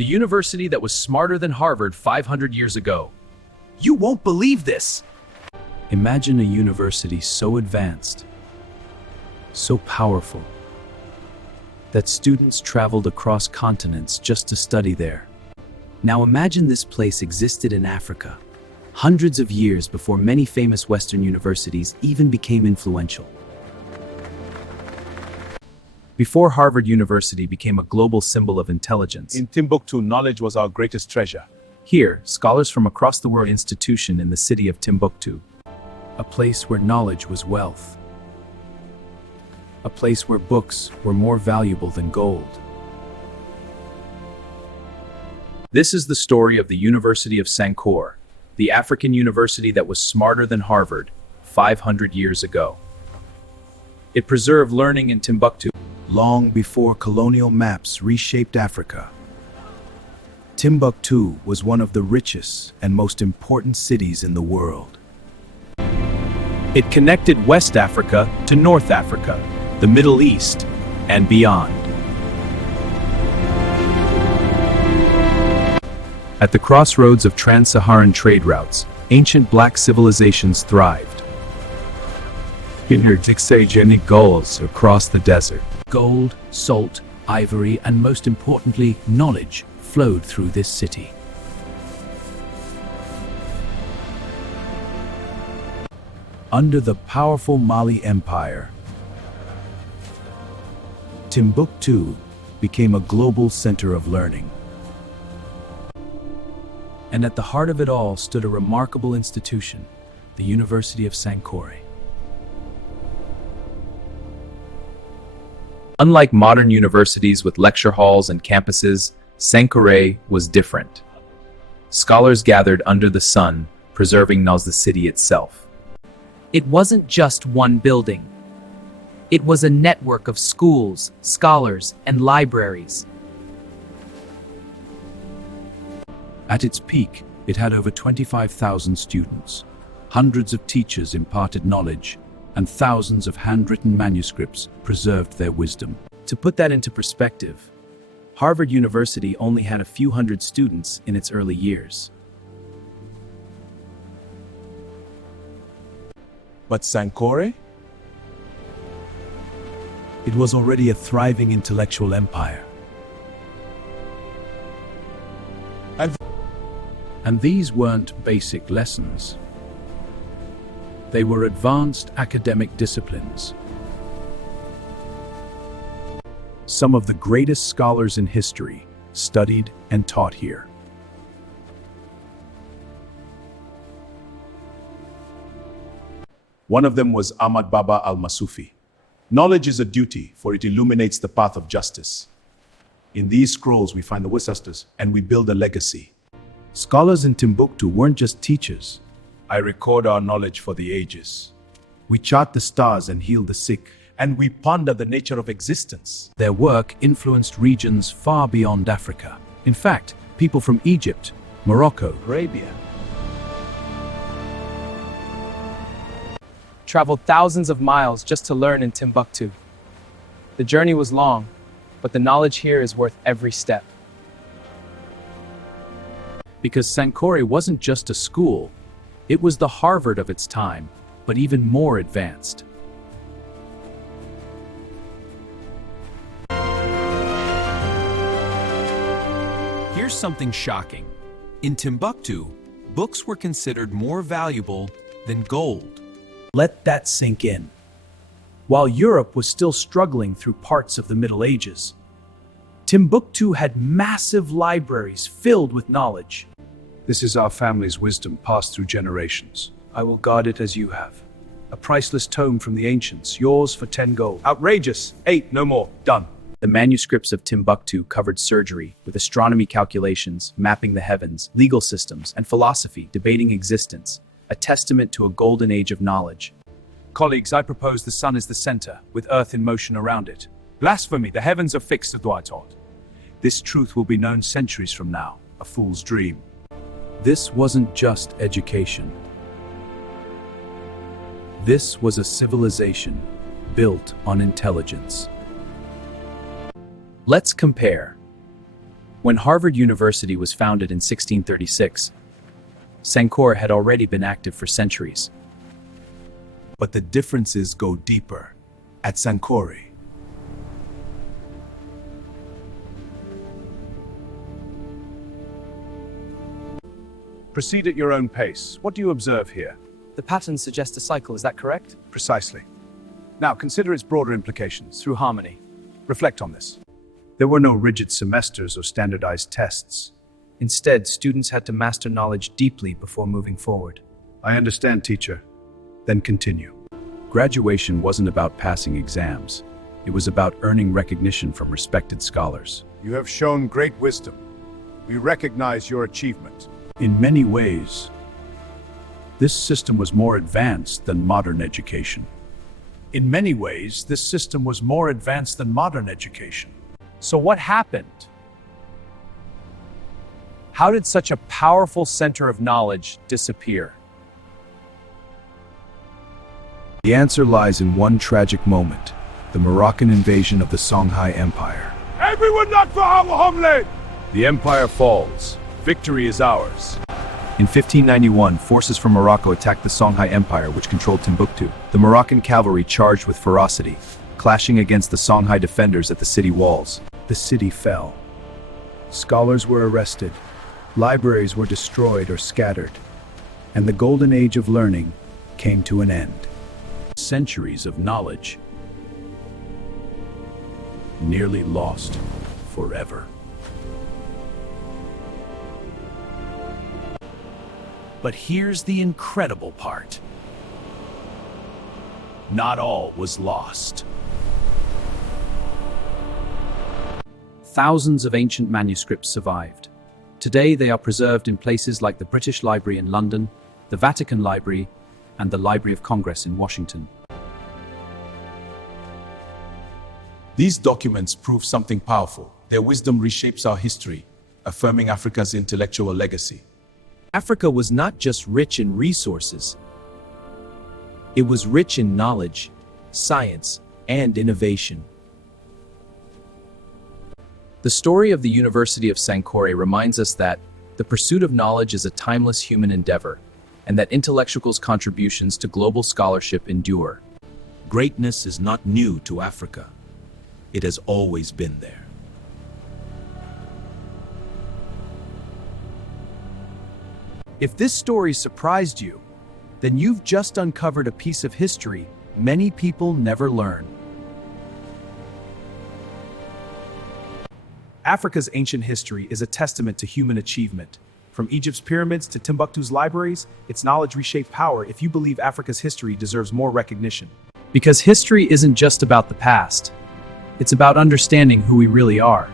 the university that was smarter than Harvard 500 years ago. You won't believe this! Imagine a university so advanced, so powerful, that students traveled across continents just to study there. Now imagine this place existed in Africa, hundreds of years before many famous Western universities even became influential. Before Harvard University became a global symbol of intelligence. In Timbuktu, knowledge was our greatest treasure. Here, scholars from across the world institution in the city of Timbuktu, a place where knowledge was wealth, a place where books were more valuable than gold. This is the story of the University of Sankore, the African university that was smarter than Harvard 500 years ago. It preserved learning in Timbuktu long before colonial maps reshaped Africa. Timbuktu was one of the richest and most important cities in the world. It connected West Africa to North Africa, the Middle East, and beyond. At the crossroads of trans-Saharan trade routes, ancient black civilizations thrived. Intergenic goals across the desert. Gold, salt, ivory, and most importantly, knowledge flowed through this city. Under the powerful Mali Empire, Timbuktu became a global center of learning. And at the heart of it all stood a remarkable institution, the University of Sankore. Unlike modern universities with lecture halls and campuses, Sankore was different. Scholars gathered under the sun, preserving the city itself. It wasn't just one building. It was a network of schools, scholars, and libraries. At its peak, it had over 25,000 students. Hundreds of teachers imparted knowledge, and thousands of handwritten manuscripts preserved their wisdom. To put that into perspective, Harvard University only had a few hundred students in its early years. But Sankore? It was already a thriving intellectual empire. And these weren't basic lessons. They were advanced academic disciplines. Some of the greatest scholars in history studied and taught here. One of them was Ahmad Baba al-Masufi. Knowledge is a duty, for it illuminates the path of justice. In these scrolls we find the ancestors, and we build a legacy. Scholars in Timbuktu weren't just teachers. I record our knowledge for the ages. We chart the stars and heal the sick. And we ponder the nature of existence. Their work influenced regions far beyond Africa. In fact, people from Egypt, Morocco, Arabia Traveled thousands of miles just to learn in Timbuktu. The journey was long, but the knowledge here is worth every step. Because Sankore wasn't just a school, it was the Harvard of its time, but even more advanced. Here's something shocking. In Timbuktu, books were considered more valuable than gold. Let that sink in. While Europe was still struggling through parts of the Middle Ages, Timbuktu had massive libraries filled with knowledge. This is our family's wisdom passed through generations. I will guard it as you have. A priceless tome from the ancients, yours for 10 gold. Outrageous. 8, no more. Done. The manuscripts of Timbuktu covered surgery, with astronomy calculations, mapping the heavens, legal systems, and philosophy debating existence, a testament to a golden age of knowledge. Colleagues, I propose the sun is the center, with earth in motion around it. Blasphemy, the heavens are fixed, as I taught. This truth will be known centuries from now, a fool's dream. This wasn't just education. This was a civilization built on intelligence. Let's compare. When Harvard University was founded in 1636, Sankore had already been active for centuries. But the differences go deeper. At Sankore, Proceed at your own pace. What do you observe here? The pattern suggests a cycle, is that correct? Precisely. Now consider its broader implications. Through harmony. Reflect on this. There were no rigid semesters or standardized tests. Instead, students had to master knowledge deeply before moving forward. I understand, teacher. Then continue. Graduation wasn't about passing exams. It was about earning recognition from respected scholars. You have shown great wisdom. We recognize your achievement. In many ways, this system was more advanced than modern education. In many ways, this system was more advanced than modern education. So what happened? How did such a powerful center of knowledge disappear? the answer lies in one tragic moment: the Moroccan invasion of the Songhai Empire. Everyone not for our homeland! The empire falls. Victory is ours. In 1591, forces from Morocco attacked the Songhai Empire, which controlled Timbuktu. The Moroccan cavalry charged with ferocity, clashing against the Songhai defenders at the city walls. The city fell. Scholars were arrested, libraries were destroyed or scattered, and the golden age of learning came to an end. Centuries of knowledge nearly lost forever. But here's the incredible part. Not all was lost. Thousands of ancient manuscripts survived. Today they are preserved in places like the British Library in London, the Vatican Library, and the Library of Congress in Washington. These documents prove something powerful. Their wisdom reshapes our history, affirming Africa's intellectual legacy. Africa was not just rich in resources. It was rich in knowledge, science, and innovation. The story of the University of Sankore reminds us that the pursuit of knowledge is a timeless human endeavor, and that intellectuals' contributions to global scholarship endure. Greatness is not new to Africa. It has always been there. If this story surprised you, then you've just uncovered a piece of history many people never learn. Africa's ancient history is a testament to human achievement. From Egypt's pyramids to Timbuktu's libraries, its knowledge reshaped power. If you believe Africa's history deserves more recognition. Because history isn't just about the past. It's about understanding who we really are.